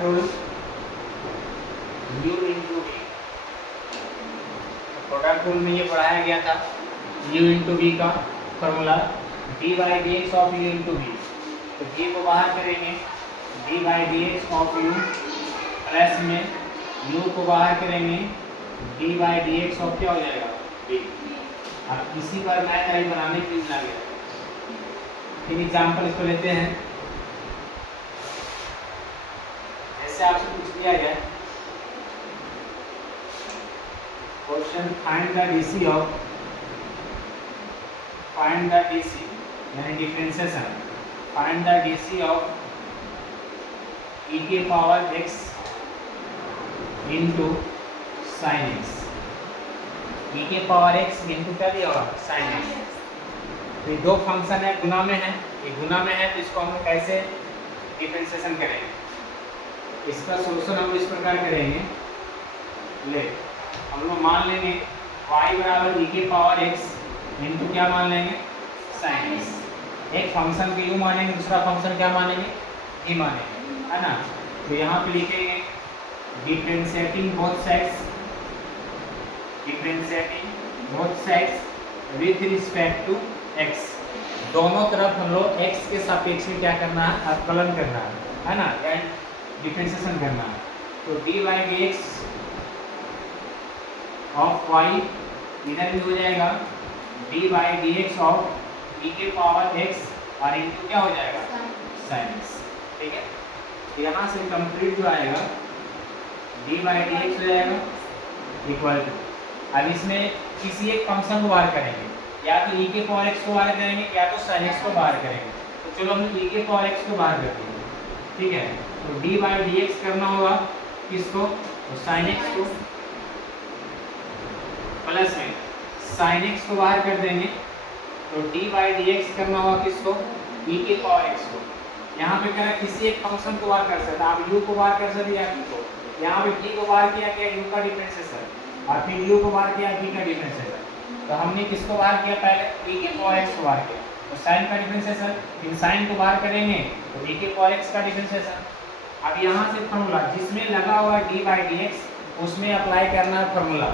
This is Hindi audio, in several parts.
Product rule u into v। Product rule में ये पढ़ाया गया था u इंटू v का formula d by d x of u into v। तो v को बाहर करेंगे d by d x of u plus में u को बाहर करेंगे d by d x of क्या हो जाएगा v। अब इसी पर मैथ आई बनाने के लिए मिला गया। एक एग्जाम्पल इसको लेते हैं। जैसे आपसे पूछ दिया गया question find the DC of यानी differentiation find the DC of e के power x into sine x. e के पावर x इंटू क्या दिया होगा साइन एक्स। तो ये दो फंक्शन है गुना में है, ये गुना में है तो इसको हम कैसे डिफरेंशिएशन करेंगे। इसका सोल्यूशन हम इस प्रकार करेंगे। ले हम लोग मान लेंगे y बराबर e के पावर x इंटू क्या मान लेंगे साइन एक्स। एक फंक्शन को u मानेंगे, दूसरा फंक्शन क्या मानेंगे e मानेंगे, है ना। तो यहाँ पे लिखेंगे differentiating both sides with respect to x। दोनों तरफ हम लोग x के सापेक्ष में क्या करना है अवकलन करना है ना, या डिफरेंशिएशन करना है। तो d by d x of y इधर भी हो जाएगा d by d x of e के पावर x और इनटू क्या हो जाएगा साइन x। ठीक है, तो यहाँ से कंप्लीट जो आएगा डी बाई डी एक्स हो जाएगा इक्वल टू। अब इसमें किसी एक फंक्शन को बाहर करेंगे, या तो e के पावर x को बाहर करेंगे या तो sin x को बाहर करेंगे। तो चलो हम e के पावर x को बाहर करते हैं। ठीक है, तो d बाई डी एक्स करना होगा किसको तो sin x को, प्लस में sin x को बाहर कर देंगे तो d बाई डी एक्स करना होगा किसको e के पावर x को। यहाँ पे क्या किसी एक फंक्शन को बाहर कर सकते, आप u को बाहर कर सकते या v को। यहाँ पे v को बाहर किया क्या u का डिफरेंशिएशन और फिर u को बाहर किया v का डिफरेंशिएशन। तो हमने किसको बाहर किया पहले e के पावर x को बाहर किया तो sin का डिफरेंशिएशन, फिर sin को बाहर करेंगे तो v के पावर x का डिफरेंशिएशन। अब यहाँ से फार्मूला जिसमें लगा हुआ है d बाई डी एक्स उसमें अप्लाई करना है फार्मूला।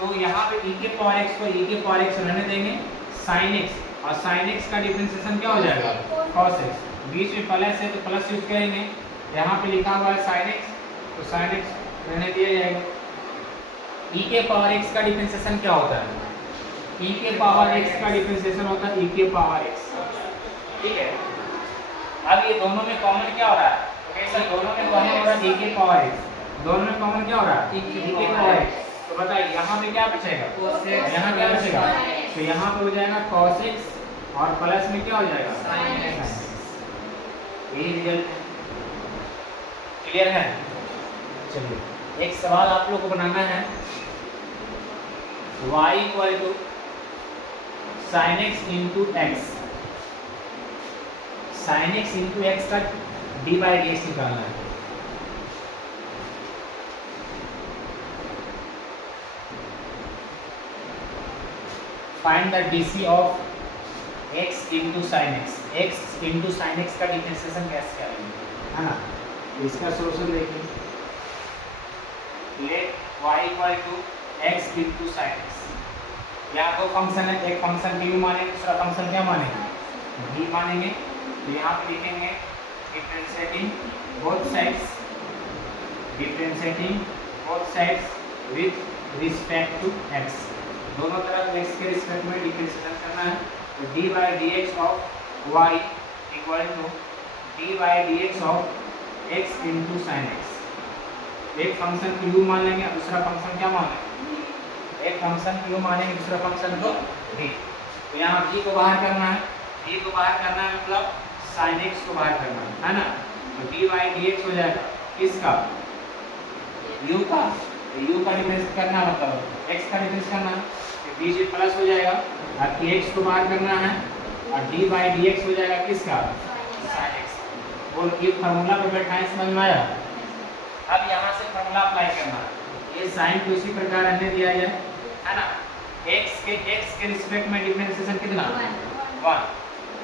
तो यहाँ पे e के पावर x को e के पावर x रहने देंगे sin x और sin x का डिफरेंशिएशन क्या हो जाएगा cos x। बीच में प्लस है तो प्लस यूज करेंगे। यहाँ पे लिखा हुआ है sin x तो sin x रहने दिया जाएगा। e के पावर x का डिफरेंशिएशन क्या होता है e के पावर x का डिफरेंशिएशन होता है e के पावर x। ठीक है, अब ये दोनों में कॉमन क्या हो रहा है कैसा दोनों में कॉमन हो रहा है e के पावर x, दोनों में कॉमन क्या हो रहा है e के पावर x। तो बताइए यहाँ पे क्या बचेगा यहाँ क्या बचेगा तो यहाँ पे हो जाएगा cos x और प्लस में क्या हो जाएगा sin x। यही रिजल्ट है। क्लियर है। चलिए एक सवाल आप लोग को बनाना है y equal to sin x into x. sin x into x का d बाई डी एक्स निकालना है। Find the DC of x into sine x. x into sine x का डिफरेंशिएशन कैसे करेंगे, है ना। इसका सोल्यूशन देखिए। Let y equal to x into sine x. यहाँ दो फंक्शन है, एक फंक्शन d मानेंगे दूसरा फंक्शन क्या मानेंगे d मानेंगे। तो यहाँ पे लिखेंगे differentiating both sides with respect to x। दोनों तरफ x के रिस्पेक्ट में डिफरेंशिएशन करना है। तो d by d x of y equal to d by d x of x into sine x. एक फंक्शन को u मान लेंगे दूसरा फंक्शन क्या मान लेंगे एक फंक्शन को u मानेंगे दूसरा फंक्शन को d। तो यहाँ v को बाहर करना है, v को बाहर करना है मतलब sin x को बाहर करना है ना। तो d बाई डी एक्स हो जाएगा किसका u का, u का डिफरेंस करना मतलब x का डिफरेंस करना है। बीच में प्लस हो जाएगा और x को बाहर करना है और d बाई डी एक्स हो जाएगा किसका sin x। बोल ये फार्मूला पे बैठा है, समझ में आया। अब यहाँ से फार्मूला अप्लाई करना है। ये साइन को इसी प्रकार रहने दिया जाए, है ना। x के रिस्पेक्ट में डिफरेंशिएशन कितना 1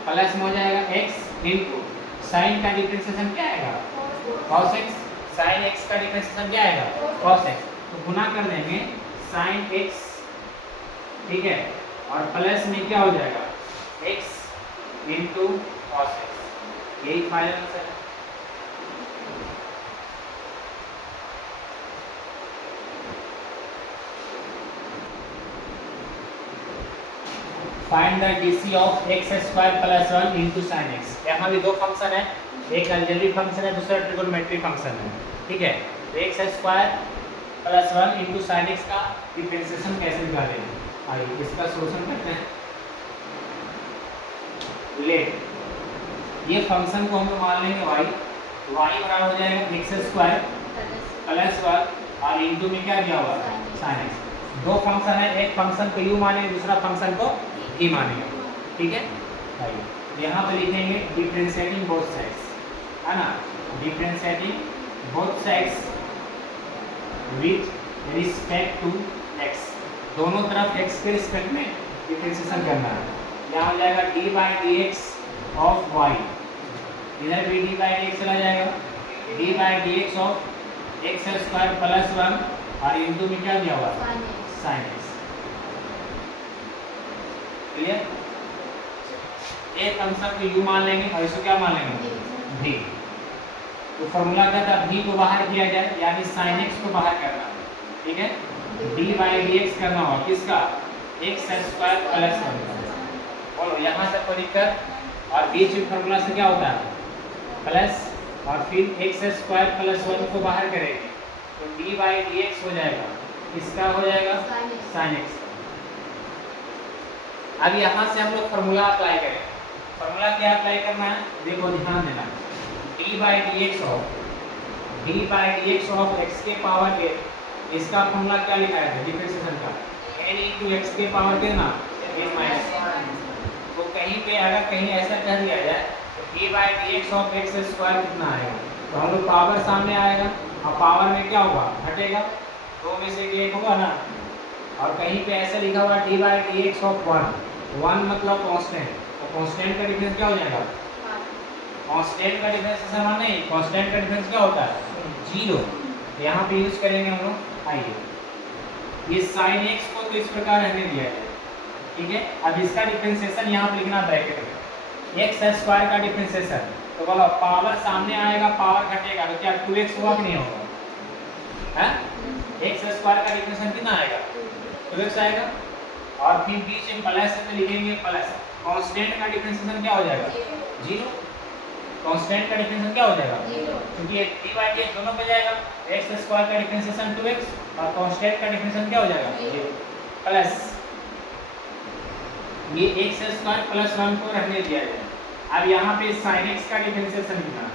प्लस में हो जाएगा x इंटू साइन का डिफरेंशिएशन क्या आएगा cos x साइन एक्स का डिफरेंशिएशन क्या आएगा? cos x। तो गुना कर देंगे साइन x, ठीक है, और प्लस में क्या हो जाएगा? x into cos x। यही फाइनल आंसर है। Find the DC of x square plus 1 into sine x. यहाँ भी दो फंक्शन है, एक अलजेब्रिक फंक्शन है, दूसरा ट्रिगोनोमेट्रिक फंक्शन है, ठीक है। तो x square plus 1 into sine x का डिफरेंशिएशन कैसे निकालेंगे? आइए इसका सोल्यूशन करते हैं। लेट ये फंक्शन को हम लोग मान लेंगे y, y बराबर हो जाएगा एक्स स्क्वायर प्लस 1 और इंटू में क्या दिया हुआ? Sine x. दो फंक्शन है, एक फंक्शन को u मानेंगे, दूसरा फंक्शन को ही मानेंगे, ठीक है। आइए यहाँ पे लिखेंगे डिफरेंशिएटिंग बोथ साइड्स, है ना, differentiating both sides with respect to x। दोनों तरफ x के रिस्पेक्ट में डिफरेंशिएशन करना है। यहाँ हो जाएगा d by d x of y, इधर भी डी बाई डी एक्स चला जाएगा, d by d x of x square plus 1 और इंटू में क्या दिया हुआ? Sine x. क्लियर? एक फंक्शन को u मान लेंगे और इसको क्या मान लेंगे? v। तो फॉर्मूला क्या था? v को बाहर किया जाए, यानी sin x को बाहर करना, ठीक है। d बाई डी एक्स करना होगा किसका? X square plus 1। बोलो यहाँ तक कोई दिक्कत? और बीच में फॉर्मूला से क्या होता है? प्लस और फिर एक्स स्क्वायर प्लस 1 को बाहर करेंगे तो d बाई डी एक्स हो जाएगा, इसका हो जाएगा sin x। अब यहाँ से हम लोग फॉर्मूला अप्लाई करें। फॉर्मूला क्या अप्लाई करना है? देखो ध्यान देना, d by d x of x के पावर a, इसका फॉर्मूला क्या लिखा है डिफरेंशिएशन का? n इंटू एक्स के पावर के ना n माइनस। तो कहीं पे अगर कहीं ऐसा कह दिया जाए तो d by d x of x square कितना आएगा? तो हम लोग पावर सामने आएगा और पावर में क्या होगा? हटेगा, दो में से एक होगा ना। और कहीं पे ऐसे लिखा हुआ D by d x of 1 मतलब कांस्टेंट, तो कांस्टेंट का डिफरेंस क्या हो जाएगा? कांस्टेंट का डिफरेंस ऐसा नहीं, कांस्टेंट का डिफरेंस क्या होता है? 0। यहाँ पे यूज करेंगे हम लोग। आइए ये sin x को तो इस प्रकार रहने दिया है, ठीक है। अब इसका डिफरेंशिएशन यहाँ पे लिखना ब्रैकेट में, एक्स स्क्वायर का डिफरेंशिएशन। तो बोलो पावर सामने आएगा, पावर घटेगा, तो क्या 2x होगा कि नहीं होगा? है एक्स स्क्वायर का डिफरेंशिएशन कितना आएगा? 2x आएगा। और फिर बीच में प्लस से लिखेंगे प्लस। कांस्टेंट का डिफरेंशिएशन क्या हो जाएगा? 0। कांस्टेंट का डिफरेंशिएशन क्या हो जाएगा? 0, क्योंकि d बाई डी दोनों पे जाएगा। एक्स स्क्वायर का डिफरेंशिएशन 2x और कांस्टेंट का डिफरेंशिएशन क्या हो जाएगा? 0 प्लस ये एक्स स्क्वायर प्लस 1 को रहने दिया जाए। अब यहाँ पे sin x का डिफरेंशिएशन कितना है?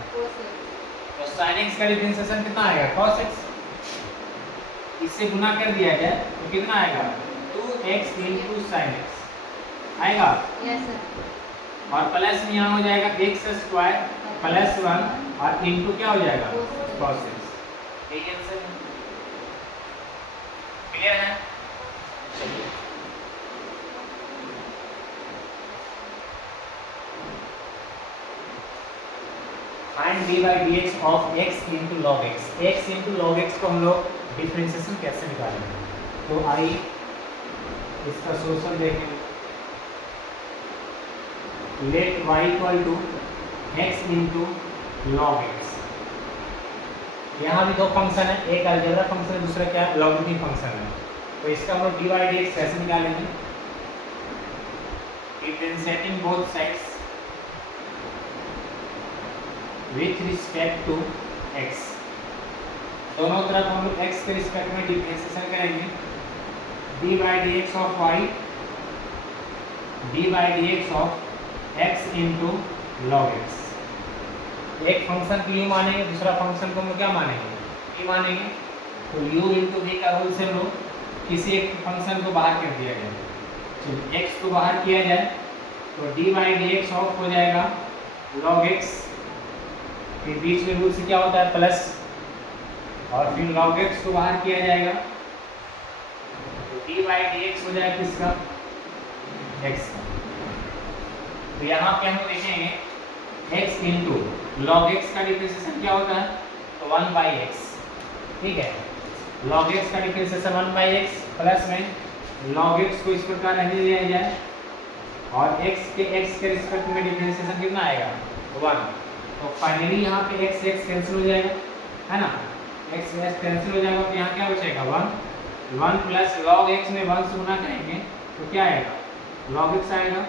तो sin x का डिफरेंशिएशन कितना आएगा? cos x। इससे गुना कर दिया जाए तो कितना आएगा? 2x इंटू साइन एक्स आएगा। Yes sir. और प्लस में यहाँ हो जाएगा एक्स स्क्वायर प्लस 1 और इंटू क्या हो जाएगा? cos x। यही आंसर है। क्लियर है? चलिए find d by d x of x into log x। x into log x को हम लोग डिफरेंशिएशन कैसे निकालेंगे? तो आइए इसका सोल्यूशन देखेंगे। Let y equal to x into log x। यहाँ भी दो फंक्शन है, एक अलजेब्रा फंक्शन है, दूसरा क्या लॉगरिथमिक फंक्शन है। तो इसका हम लोग d बाई डी एक्स कैसे निकालेंगे? Differentiating both sides with respect to x। दोनों तरफ हम लोग x के रिस्पेक्ट में डिफरेंशिएशन करेंगे। d by d x of y, d by d x of x into log x। एक फंक्शन को u मानेंगे, दूसरा फंक्शन को हम क्या मानेंगे? v मानेंगे। तो u इंटू v का रूल से हम लोग किसी एक फंक्शन को बाहर कर दिया जाए। चलिए x को बाहर किया जाए तो d by d x of हो जाएगा लॉग x, फिर बीच में रूल से क्या होता है? प्लस, और फिर log x को बाहर किया जाएगा तो d बाई डी एक्स हो जाएगा किसका? x का। तो यहाँ पे हम देखेंगे x इंटू लॉग x का डिफरेंशिएशन क्या होता है? तो 1/x, ठीक है। log x का डिफरेंशिएशन 1/x प्लस में log x को इस प्रकार रहने दिया जाए और x के रिस्पेक्ट में डिफरेंशिएशन कितना आएगा 1। तो फाइनली यहाँ पे x कैंसिल हो जाएगा, है ना, x कैंसिल हो जाएगा तो यहाँ क्या बचेगा 1 प्लस log x में 1 से गुना करेंगे तो क्या आएगा log x आएगा,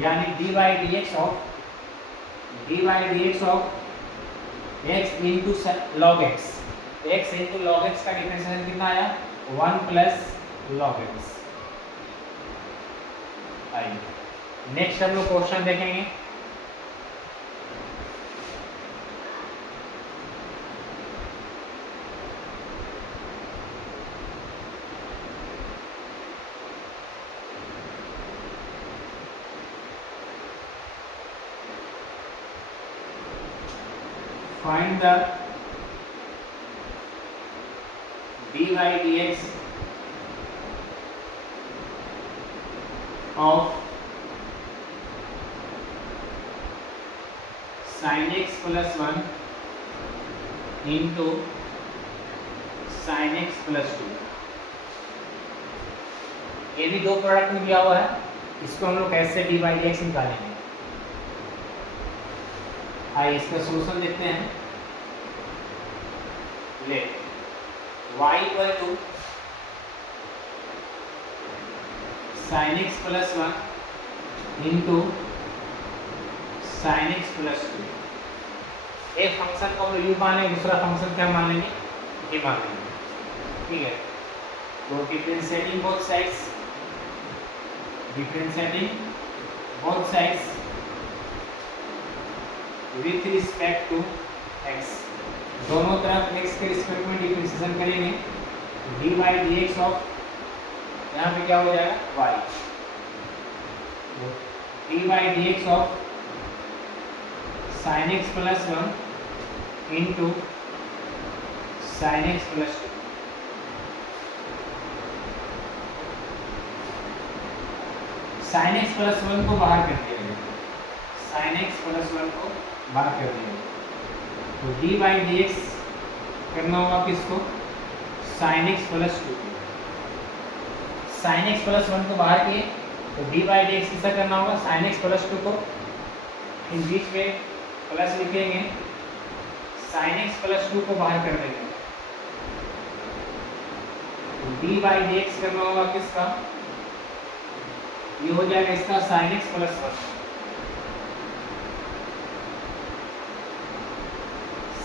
यानी d/dx of x into log x, x into log x का डिफरेंशिएशन कितना आया 1 प्लस log x। आइए नेक्स्ट हम लोग क्वेश्चन देखेंगे। Find the d/dx of sin x plus 1 into sin x plus 2। ये भी दो प्रोडक्ट में दिया हुआ है, इसको हम लोग कैसे d/dx निकालेंगे। आइए इसका सॉल्यूशन देखते हैं। Let y equal to sin x plus 1 into sin x plus 2। एक फंक्शन को हम लोग u मान लेंगे, दूसरा फंक्शन क्या मान लेंगे v मान लेंगे, ठीक है। तो differentiating both sides with respect to x, दोनों तरफ x के रिस्पेक्ट में डिफरेंशिएशन करेंगे। d/dx ऑफ यहाँ पे क्या हो जाएगा y, d/dx of sin x plus 1 into sin x plus 2। sin x plus 1 को बाहर कर दिया गया, sin x प्लस 1 को बाहर कर दिया गया, तो d/dx करना होगा किसको sin x प्लस 2 को। sin x प्लस 1 को बाहर किए तो d/dx किसका करना होगा sin x प्लस 2 को, इन बीच में प्लस लिखेंगे, sin x प्लस 2 को बाहर कर देंगे, तो d/dx करना होगा किसका, ये हो जाएगा इसका sin x plus 1,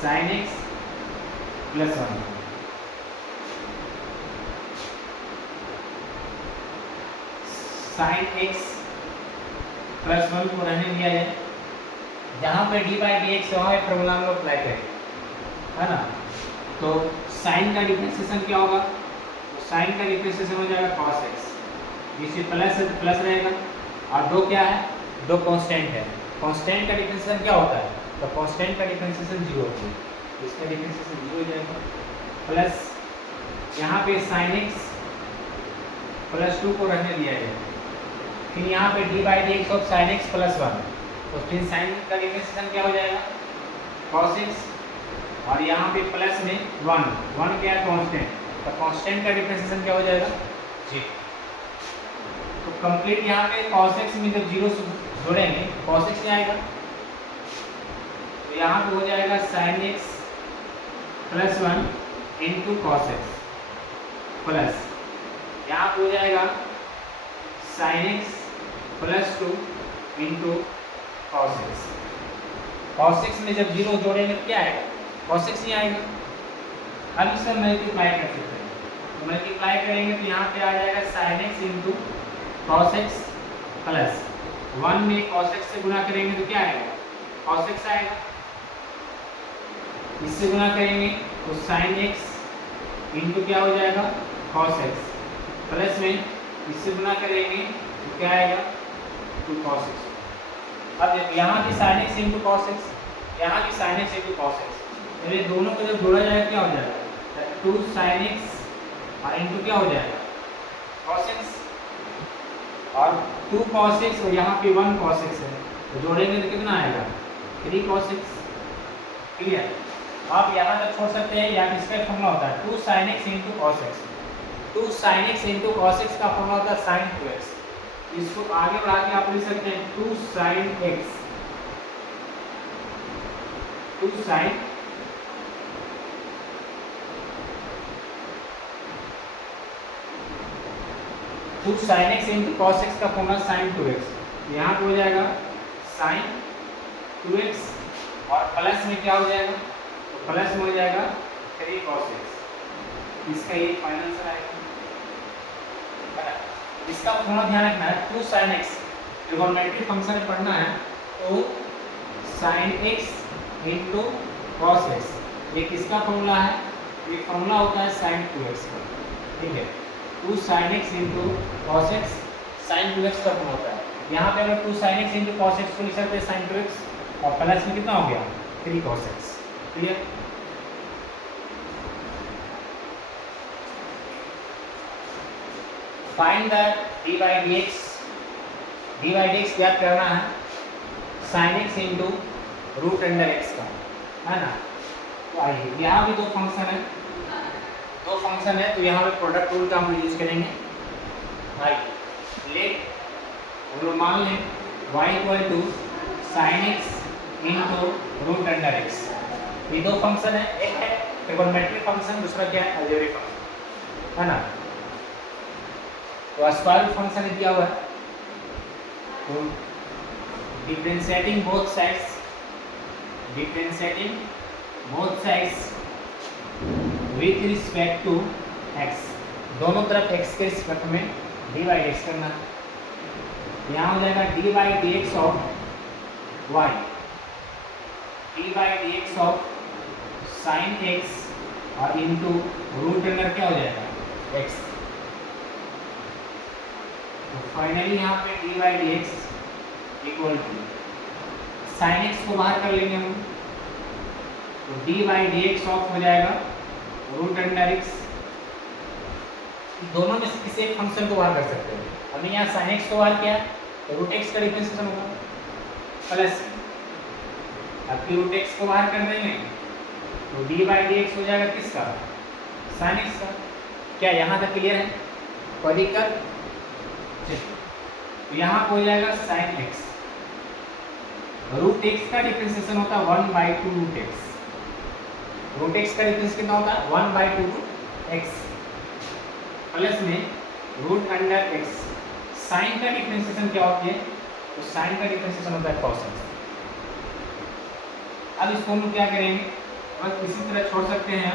sin x plus 1। sin x plus 1 को रहने दिया जाए, जहाँ पे d/dx वहाँ पे फॉर्मूला हम लोग अप्लाई करेंगे, है ना। तो sin का डिफरेंशिएशन क्या होगा, तो sin का डिफरेंशिएशन हो जाएगा cos x, इसी प्लस प्लस रहेगा और दो क्या है, दो कांस्टेंट है। कांस्टेंट का डिफरेंशिएशन क्या होता है, तो कांस्टेंट का डिफरेंशिएशन 0 होता है, इसका डिफरेंशिएशन 0 हो जाएगा, प्लस यहाँ पे sin x प्लस 2 को रहने दिया जाएगा, फिर यहाँ पे d/dx of sin x plus 1, तो फिर sin का डिफरेंशिएशन क्या हो जाएगा cos x, और यहाँ पे प्लस में 1 क्या है कांस्टेंट, तो कांस्टेंट का डिफरेंशिएशन क्या हो जाएगा 0। तो कंप्लीट यहाँ पे cos x में जब 0 जोड़ेंगे cos x क्या आएगा, तो यहाँ पे हो जाएगा sin x plus 1 into cos x plus यहाँ पे हो जाएगा sin x plus 2 into cos x। cos x में जब 0 जोड़ेंगे तो क्या आएगा cos x ही आएगा। अब इसे मल्टीप्लाई कर सकते हैं, तो मल्टीप्लाई करेंगे तो यहाँ पे आ जाएगा sin x into cos x plus 1 में cos x से गुना करेंगे तो क्या आएगा cos x आएगा, इससे गुना करेंगे तो sin x इंटू क्या हो जाएगा cos x प्लस में इससे गुना करेंगे तो क्या आएगा 2 cos x। अब देखो यहाँ भी sin x into cos x, यहाँ भी sin x into cos x, ये दोनों को जब जोड़ा जाएगा क्या हो जाएगा 2 sin x और इंटू क्या हो जाएगा cos x, और 2 cos x और यहाँ पे 1 cos x है, तो जोड़ेंगे तो कितना आएगा 3 cos x। क्लियर। आप यहाँ तक छोड़ सकते हैं, या इसका फॉर्मूला होता है 2 sin x into cos x. 2 sin x into cos x का फॉर्मूला होता है sin 2x। इसको आगे बढ़ा के आप लिख सकते हैं 2 sin x, 2 sin 2 sin x into cos x का फॉर्मूला sin 2x। यहाँ पे हो जाएगा sin 2x और प्लस में क्या हो जाएगा, तो प्लस में हो जाएगा 3 cos x। इसका ये फाइनल आंसर आएगा। इसका फॉर्मूला ध्यान रखना है 2 sin x, ट्रिगोनोमेट्रिक फंक्शन पढ़ना है तो sin x into cos x, ये किसका फॉर्मूला है, ये फॉर्मूला होता है sin 2x का, ठीक है। 2 sin x into cos x sin 2x का फॉर्मूला होता है। यहाँ पे अगर 2 sin x into cos x को लिख सकते हैं sin 2x, और प्लस में कितना हो गया 3 cos x। Clear. Find the d by d x. D by d x ज्ञात करना है sin x into root under x का, है ना। तो आइए यहाँ भी दो फंक्शन है, तो यहाँ पे प्रोडक्ट रूल का हम यूज करेंगे। आइए लेट हम लोग मान लें y equal to sin x into root under x. ये दो फंक्शन है, एक है ट्रिगोनोमेट्रिक फंक्शन, दूसरा क्या है अलजेब्रिक फंक्शन, है ना। तो स्क्वायर रूट फंक्शन दिया हुआ है, तो differentiating both sides with respect to x, दोनों तरफ x के रिस्पेक्ट में डी बाई डी एक्स करना है। यहाँ हो जाएगा d by d x of y, d by d x of sine x और इंटू रूट अंडर क्या हो जाएगा x। तो फाइनली यहाँ पे d by d x equal to sine x को बाहर कर लेंगे हम, तो d by d x of हो जाएगा रूट अंडर x। दोनों में से किसी एक फंक्शन को बाहर कर सकते हैं। हमने यहाँ साइन x को बाहर किया तो रूट x का डिफरेंशिएशन होगा प्लस, अब रूट x को बाहर कर देंगे तो डी बाई डी एक्स हो जाएगा किसका, साइन x का। क्या यहाँ तक क्लियर है, कोई दिक्कत। तो यहाँ हो जाएगा साइन x, रूट x का डिफरेंशिएशन होता है 1/2 रूट x। रूट x का डिफरेंस कितना होता है 1/2 रूट x, प्लस में रूट अंडर x। साइन का डिफरेंशिएशन क्या होती है, तो साइन का डिफरेंशिएशन होता है cos x। अब इसको हम लोग क्या करेंगे, बस इसी तरह छोड़ सकते हैं।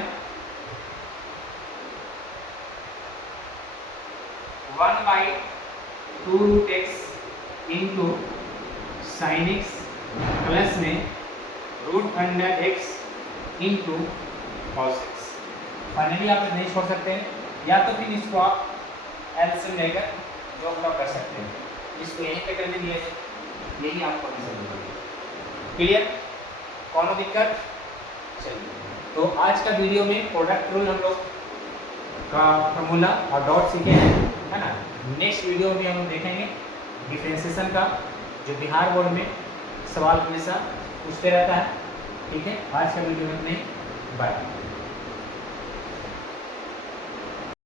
1/2 root x into sine x plus में root under x into cos x। Finally आप नहीं छोड़ सकते हैं, या तो फिर इसको आप एलसीएम लेकर जॉब कर सकते हैं। इसको यहीं पे करने दिए थे, यही आपको क्लियर, कौन दिक्कत। चलिए, तो आज का वीडियो में प्रोडक्ट रूल हम लोग का फॉर्मूला और डॉट सीखे हैं, है ना। नेक्स्ट वीडियो में हम देखेंगे डिफरेंशिएशन का, जो बिहार बोर्ड में सवाल हमेशा पूछते रहता है। ठीक है, आज का वीडियो में इतने, बाय।